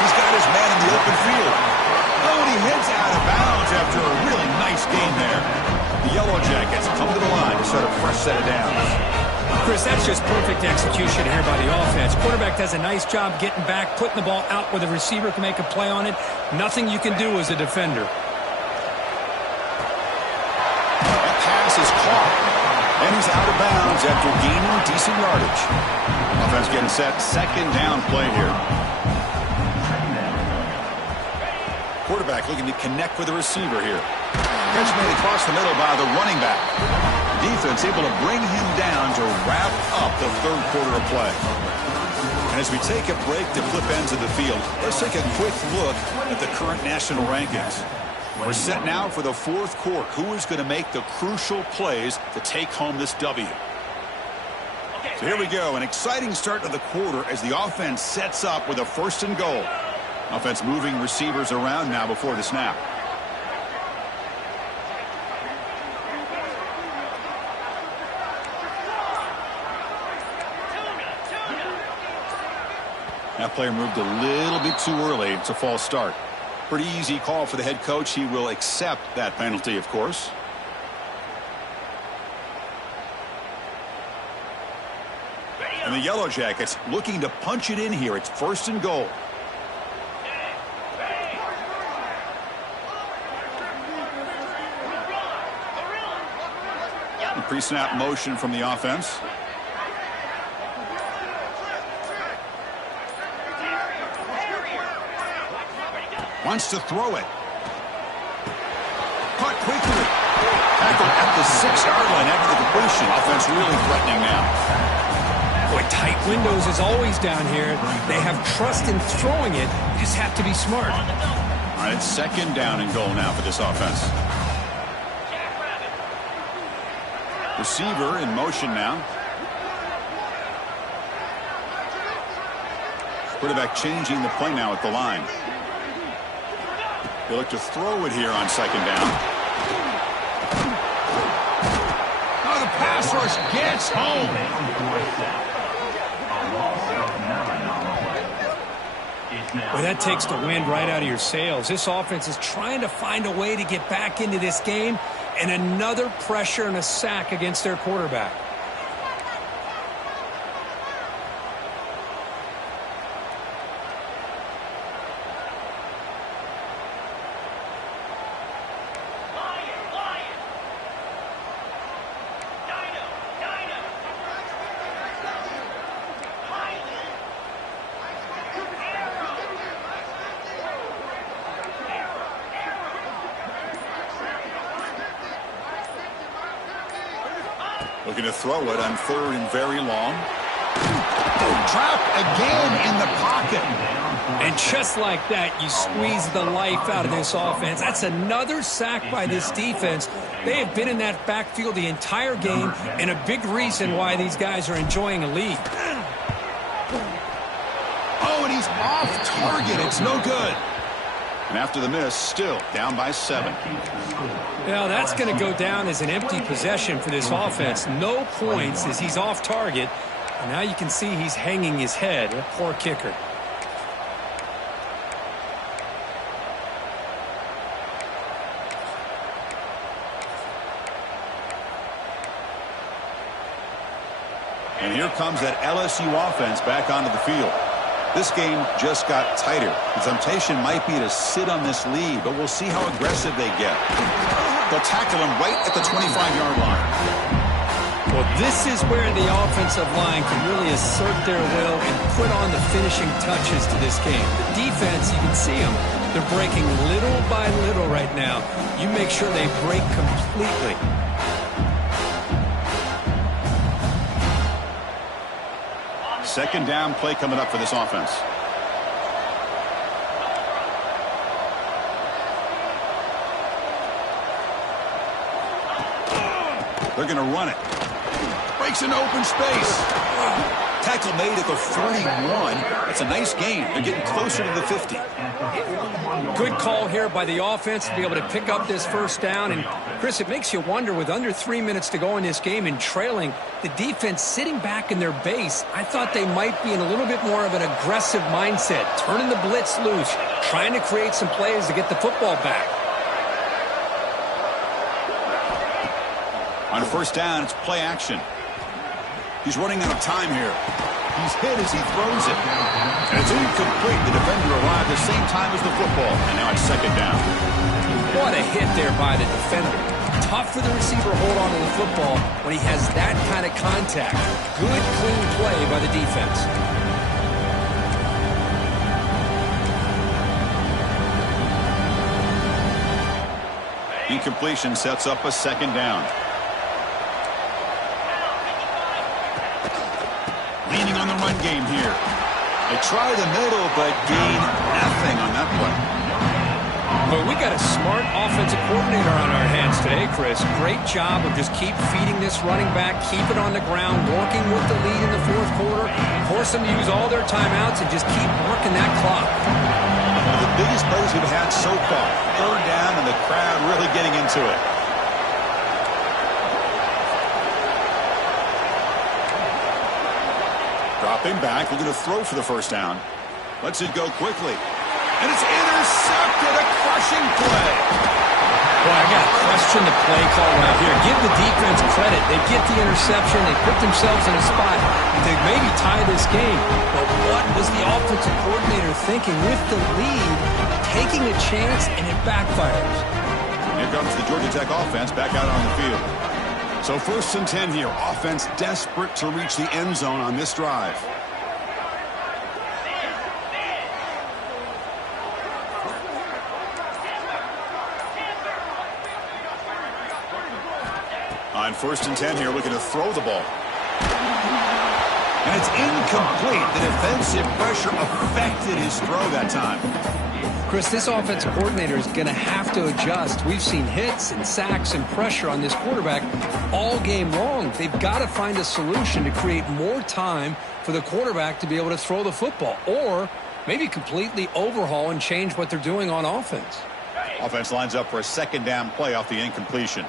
He's got his man in the open field. Oh, and he heads out of bounds after a really nice game there. The Yellow Jackets come to the line to set a fresh set of downs. Chris, that's just perfect execution here by the offense. Quarterback does a nice job getting back, putting the ball out where the receiver can make a play on it. Nothing you can do as a defender. That pass is caught. And he's out of bounds after gaining decent yardage. Offense getting set. Second down play here. Quarterback looking to connect with the receiver here. Catch made across the middle by the running back. Defense able to bring him down to wrap up the third quarter of play. And as we take a break to flip ends of the field, let's take a quick look at the current national rankings. We're set now for the fourth quarter. Who is going to make the crucial plays to take home this W? So here we go. An exciting start to the quarter as the offense sets up with a first and goal. Offense moving receivers around now before the snap. That player moved a little bit too early. It's a false start. Pretty easy call for the head coach. He will accept that penalty, of course. And the Yellow Jackets looking to punch it in here. It's first and goal. Pre-snap motion from the offense. Wants to throw it. Caught quickly. Tackle at the 6-yard line after the completion. Offense really threatening now. Boy, tight windows is always down here. They have trust in throwing it. You just have to be smart. All right, it's second down and goal now for this offense. Receiver in motion now. Quarterback changing the play now at the line. They look to throw it here on second down. Oh, the pass rush gets home. Well, that takes the wind right out of your sails. This offense is trying to find a way to get back into this game, and another pressure and a sack against their quarterback. Looking to throw it on 3rd and very long. Trapped again in the pocket. And just like that, you squeeze the life out of this offense. That's another sack by this defense. They have been in that backfield the entire game, and a big reason why these guys are enjoying a lead. Oh, and he's off target. It's no good. And after the miss, still down by 7. Well, that's going to go down as an empty possession for this offense. No points as he's off target. And now you can see he's hanging his head. A poor kicker. And here comes that LSU offense back onto the field. This game just got tighter. The temptation might be to sit on this lead, but we'll see how aggressive they get. They'll tackle him right at the 25-yard line. Well, this is where the offensive line can really assert their will and put on the finishing touches to this game. The defense, you can see them. They're breaking little by little right now. You make sure they break completely. Second down play coming up for this offense. They're going to run it. Breaks into open space. Tackle made at the 41. It's a nice gain. They're getting closer to the 50. Good call here by the offense to be able to pick up this first down. And, Chris, it makes you wonder, with under 3 minutes to go in this game and trailing, the defense sitting back in their base, I thought they might be in a little bit more of an aggressive mindset, turning the blitz loose, trying to create some plays to get the football back. On first down, it's play action. He's running out of time here. He's hit as he throws it. And it's incomplete. The defender arrived the same time as the football. And now it's second down. What a hit there by the defender. Tough for the receiver to hold on to the football when he has that kind of contact. Good, clean play by the defense. Incompletion sets up a second down. Leaning on the run game here. They try the middle, but gain nothing on that play. But we got a smart offensive coordinator on our hands today, Chris. Great job of just keep feeding this running back, keep it on the ground, working with the lead in the fourth quarter, force them to use all their timeouts, and just keep working that clock. One of the biggest plays we've had so far. Third down, and the crowd really getting into it. Dropping back, looking to throw for the first down. Lets it go quickly. And it's intercepted, a crushing play. Boy, I got to question the play call right here. Give the defense credit. They get the interception. They put themselves in a spot to maybe tie this game. But what was the offensive coordinator thinking with the lead, taking a chance, and it backfires? Here comes the Georgia Tech offense back out on the field. So 1st and 10 here. Offense desperate to reach the end zone on this drive. On 1st and 10 here, looking to throw the ball. And it's incomplete. The defensive pressure affected his throw that time. Chris, this offensive coordinator is going to have to adjust. We've seen hits and sacks and pressure on this quarterback all game long. They've got to find a solution to create more time for the quarterback to be able to throw the football, or maybe completely overhaul and change what they're doing on offense. Offense lines up for a second down play off the incompletion.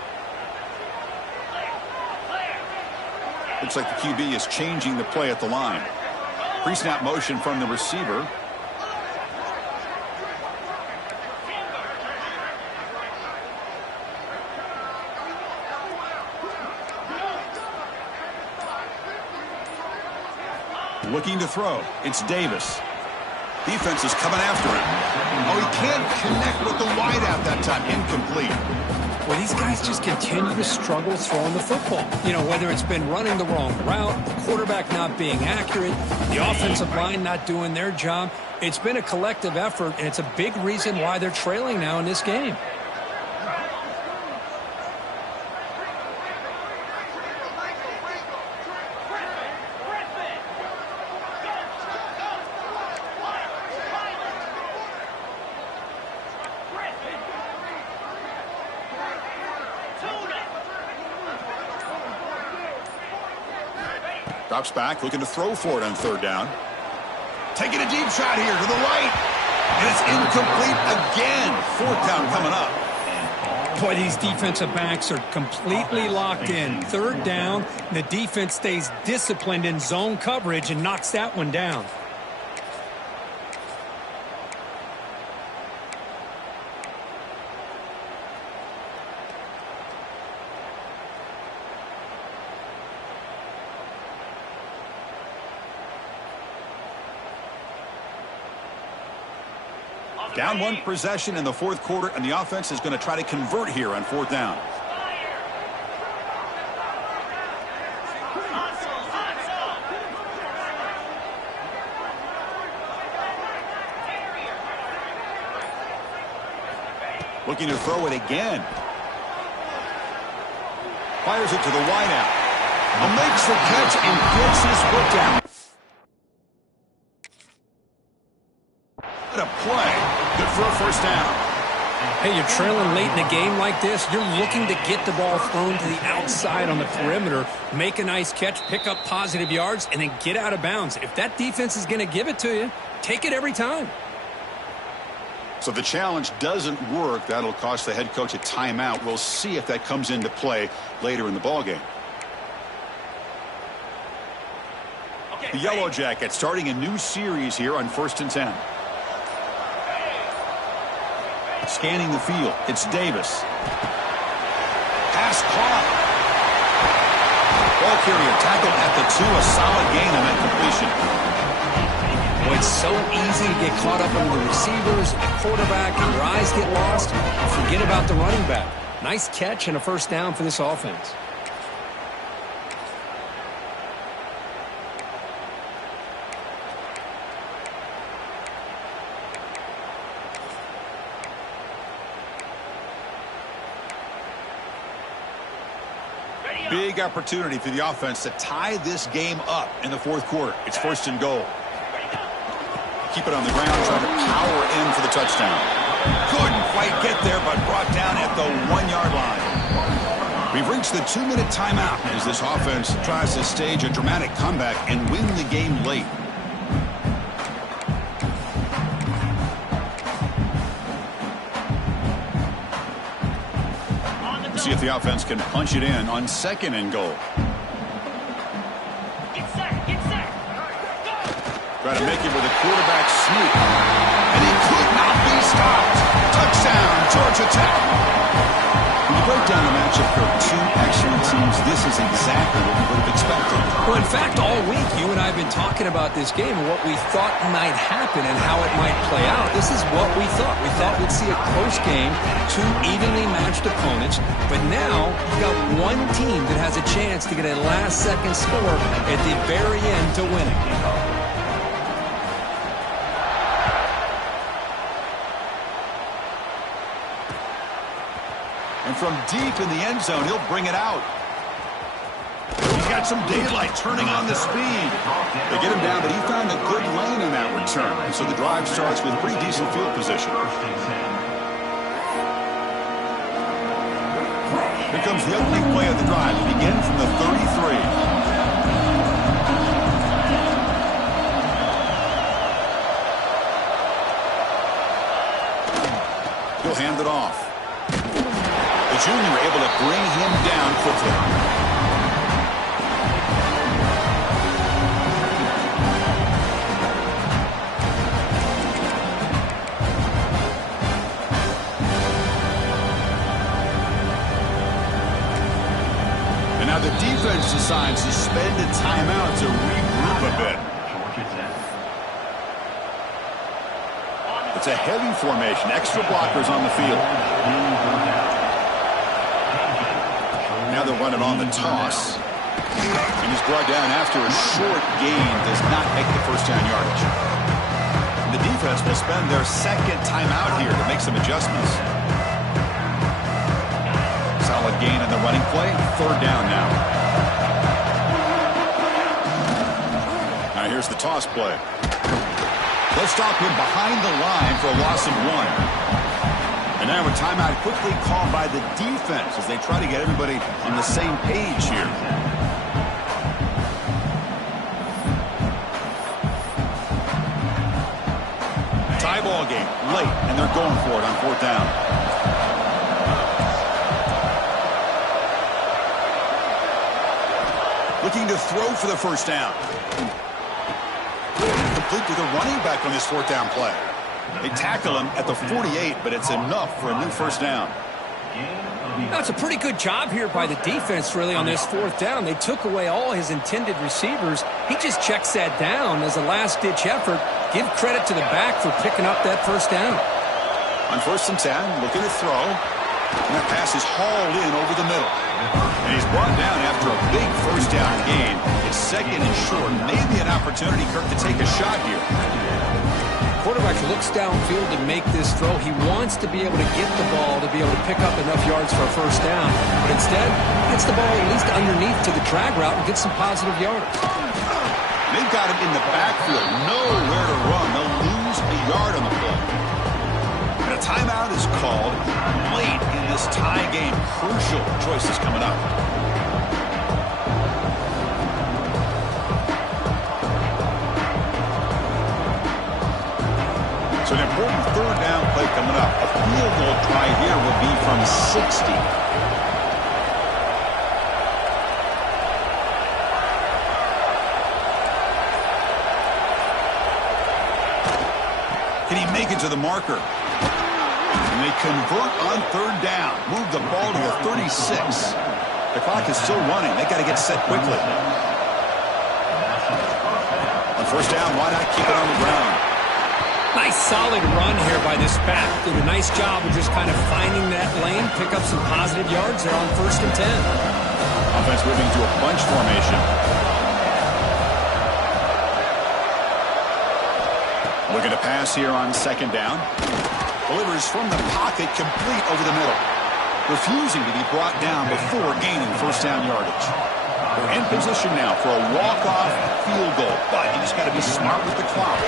Looks like the QB is changing the play at the line. Pre-snap motion from the receiver. Looking to throw. It's Davis. Defense is coming after him. Oh, he can't connect with the wideout that time. Incomplete. Well, these guys just continue to struggle throwing the football. You know, whether it's been running the wrong route, the quarterback not being accurate, the offensive line not doing their job. It's been a collective effort, and it's a big reason why they're trailing now in this game. Drops back, looking to throw for it on third down. Taking a deep shot here to the right. And it's incomplete again. Fourth down coming up. Boy, these defensive backs are completely locked in. Third down, the defense stays disciplined in zone coverage and knocks that one down. Down one possession in the fourth quarter, and the offense is going to try to convert here on fourth down. Looking to throw it again. Fires it to the wideout. Makes the catch and gets his foot down. What a play. Good for a first down. Hey, you're trailing late in a game like this. You're looking to get the ball thrown to the outside on the perimeter, make a nice catch, pick up positive yards, and then get out of bounds. If that defense is going to give it to you, take it every time. So the challenge doesn't work. That'll cost the head coach a timeout. We'll see if that comes into play later in the ballgame. The Yellow Jackets starting a new series here on 1st and 10. Scanning the field. It's Davis. Pass caught. Ball carrier tackled at the 2. A solid gain on that completion. Well, it's so easy to get caught up on the receivers, the quarterback, and your eyes get lost. Forget about the running back. Nice catch and a first down for this offense. Big opportunity for the offense to tie this game up in the fourth quarter. It's 1st and goal. Keep it on the ground, trying to power in for the touchdown. Couldn't quite get there, but brought down at the 1-yard line. We've reached the 2-minute timeout as this offense tries to stage a dramatic comeback and win the game late. See if the offense can punch it in on 2nd and goal. Try to make it with a quarterback sneak. And he could not be stopped. Touchdown, Georgia Tech. When you break down the matchup for two excellent teams, this is exactly what we would have expected. Well, in fact, all week, you and I have been talking about this game and what we thought might happen and how it might play out. This is what we thought. We thought we'd see a close game, 2 evenly matched opponents, but now you've got one team that has a chance to get a last-second score at the very end to win it. And from deep in the end zone, he'll bring it out. He's got some daylight turning on the speed. They get him down, but he found a good lane in that return. And so the drive starts with pretty decent field position. Here comes the opening play of the drive. It begins from the 33. He'll hand it off. The junior able to bring him down quickly. And now the defense decides to spend a timeout to regroup a bit. It's a heavy formation. Extra blockers on the field. Now they'll run it on the toss. And he's brought down after a short gain. Does not make the first down yardage. And the defense will spend their 2nd timeout here to make some adjustments. Solid gain in the running play. 3rd down now. Now here's the toss play. They'll stop him behind the line for a loss of 1. And now a timeout quickly called by the defense as they try to get everybody on the same page here. ball game late, and they're going for it on 4th down. Looking to throw for the 1st down. Complete to the running back on this 4th down play. They tackle him at the 48, but it's enough for a new 1st down. That's a pretty good job here by the defense, really, on this 4th down. They took away all his intended receivers. He just checks that down as a last-ditch effort. Give credit to the back for picking up that 1st down. On 1st and 10, looking to throw. And that pass is hauled in over the middle. And he's brought down after a big 1st down gain. It's 2nd and short. Maybe an opportunity, Kirk, to take a shot here. Quarterback looks downfield to make this throw. He wants to be able to get the ball to be able to pick up enough yards for a 1st down. But instead, gets the ball at least underneath to the drag route and gets some positive yards. They've got him in the backfield. Nowhere to run. They'll lose a yard on the play. And a timeout is called late in this tie game. Crucial choices coming up. So an important 3rd down play coming up. A field goal try here will be from 60. Can he make it to the marker? And they convert on 3rd down. Move the ball to the 36. The clock is still running. They got to get set quickly. On 1st down, why not keep it on the ground? Nice solid run here by this back. Did a nice job of just kind of finding that lane, pick up some positive yards there on 1st and 10. Offense moving to a bunch formation. Looking to pass here on 2nd down. Delivers from the pocket, complete over the middle. Refusing to be brought down before gaining 1st down yardage. They're in position now for a walk-off field goal, but you just got to be smart with the clock.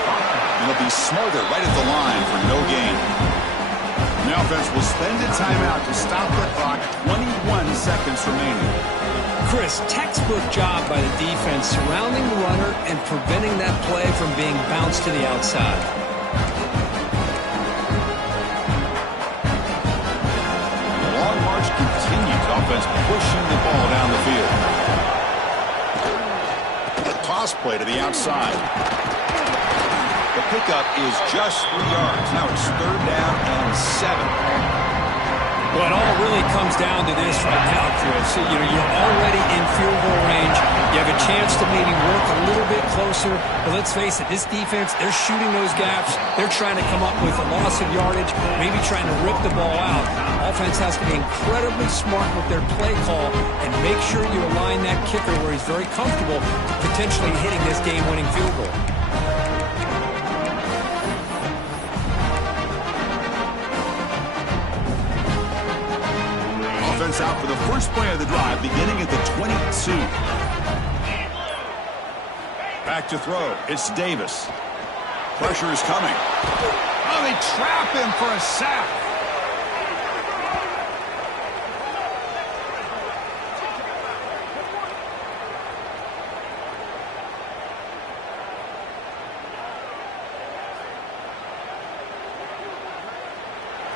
And they'll be smarter right at the line for no gain. The offense will spend a timeout to stop the clock. 21 seconds remaining. Chris, textbook job by the defense surrounding the runner and preventing that play from being bounced to the outside. The long march continues. Offense pushing the ball down the field. A toss play to the outside. The pickup is just 3 yards. Now it's 3rd down and 7. Well, it all really comes down to this right now, Chris. You're already in field goal range. You have a chance to maybe work a little bit closer. But let's face it, this defense, they're shooting those gaps. They're trying to come up with a loss of yardage, maybe trying to rip the ball out. Offense has to be incredibly smart with their play call and make sure you align that kicker where he's very comfortable potentially hitting this game-winning field goal. Offense out for the first play of the drive, beginning at the 22. Back to throw. It's Davis. Pressure is coming. Oh, they trap him for a sack.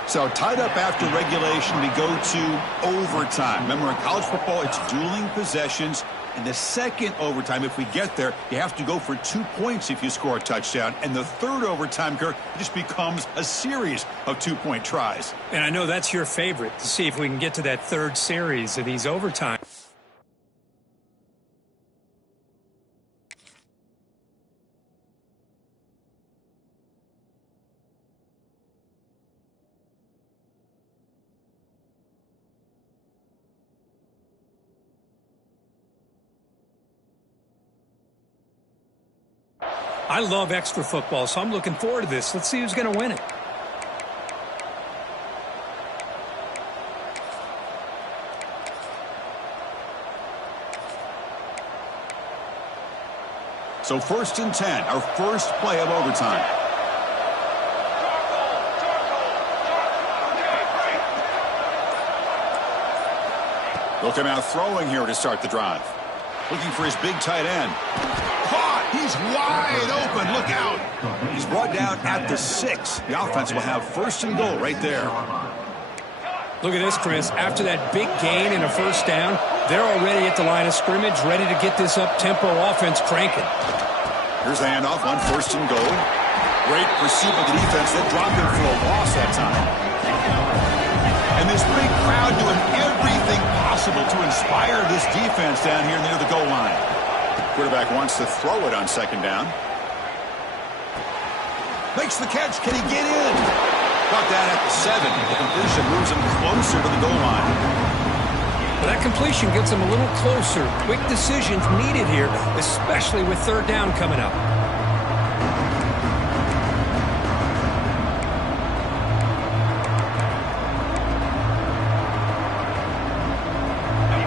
So tied up after regulation, we go to overtime. Remember, in college football, it's dueling possessions. In the second overtime, if we get there, you have to go for 2 points if you score a touchdown. And the third overtime, Kirk, just becomes a series of 2-point tries. And I know that's your favorite, to see if we can get to that third series of these overtime. I love extra football, so I'm looking forward to this. Let's see who's going to win it. So 1st and 10, our first play of overtime. They'll come out throwing here to start the drive. Looking for his big tight end. Caught! He's wide open. Look out. He's brought down at the 6. The offense will have first and goal right there. Look at this, Chris. After that big gain and a first down, they're already at the line of scrimmage, ready to get this up-tempo offense cranking. Here's the handoff on first and goal. Great pursuit of the defense that dropped him for a loss that time. And this big crowd doing everything possible to inspire this defense down here near the goal line. Quarterback wants to throw it on second down. Makes the catch. Can he get in? Got that at the 7. The completion moves him closer to the goal line. Well, that completion gets him a little closer. Quick decisions needed here, especially with third down coming up.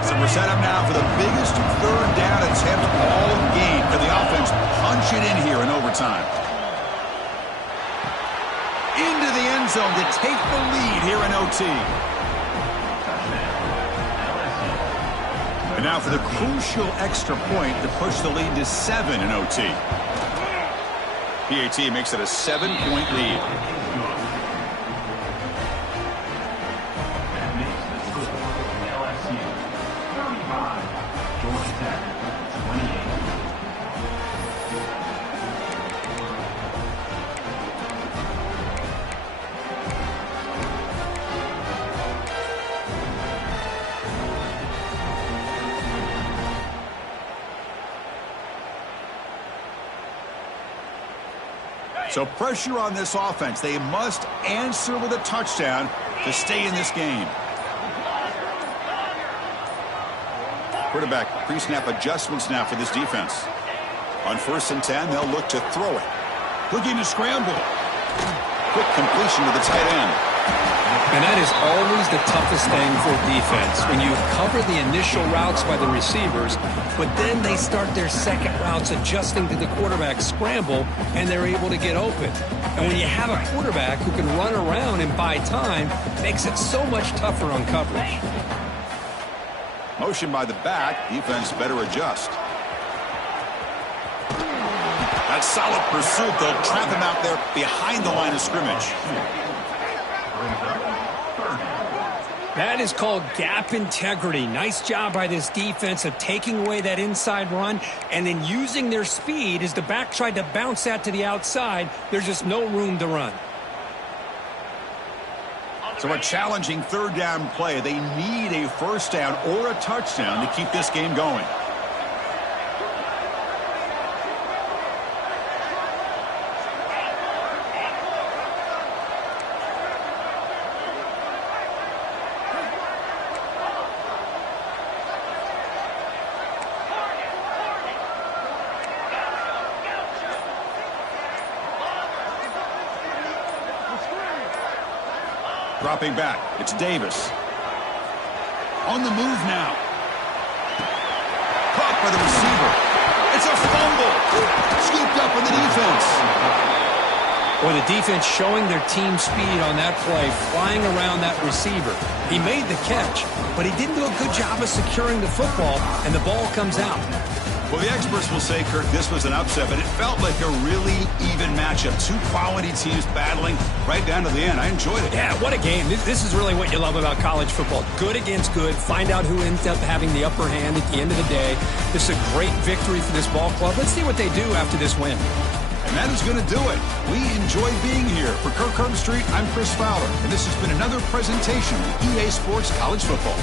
So we're set up now for the biggest third down attempt all game. Can the offense punch it in here in overtime? Into the end zone to take the lead here in OT. And now for the crucial extra point to push the lead to 7 in OT. PAT makes it a 7-point lead. So pressure on this offense. They must answer with a touchdown to stay in this game. Quarterback pre-snap adjustments now for this defense. On first and 10, they'll look to throw it. Looking to scramble. Quick completion to the tight end. And that is always the toughest thing for defense, when you cover the initial routes by the receivers, but then they start their second routes adjusting to the quarterback's scramble, and they're able to get open. And when you have a quarterback who can run around and buy time, it makes it so much tougher on coverage. Motion by the back. Defense better adjust. That solid pursuit, they'll trap him out there behind the line of scrimmage. That is called gap integrity. Nice job by this defense of taking away that inside run and then using their speed as the back tried to bounce that to the outside. There's just no room to run. So a challenging third down play. They need a first down or a touchdown to keep this game going. Dropping back, it's Davis. On the move now. Caught by the receiver. It's a fumble. Scooped up in the defense. Or the defense showing their team speed on that play, flying around that receiver. He made the catch, but he didn't do a good job of securing the football, and the ball comes out. Well, the experts will say, Kirk, this was an upset, but it felt like a really even matchup. Two quality teams battling right down to the end. I enjoyed it. Yeah, what a game. This is really what you love about college football. Good against good. Find out who ends up having the upper hand at the end of the day. This is a great victory for this ball club. Let's see what they do after this win. And that is going to do it. We enjoy being here. For Kirk Herbstreit, I'm Chris Fowler, and this has been another presentation of EA Sports College Football.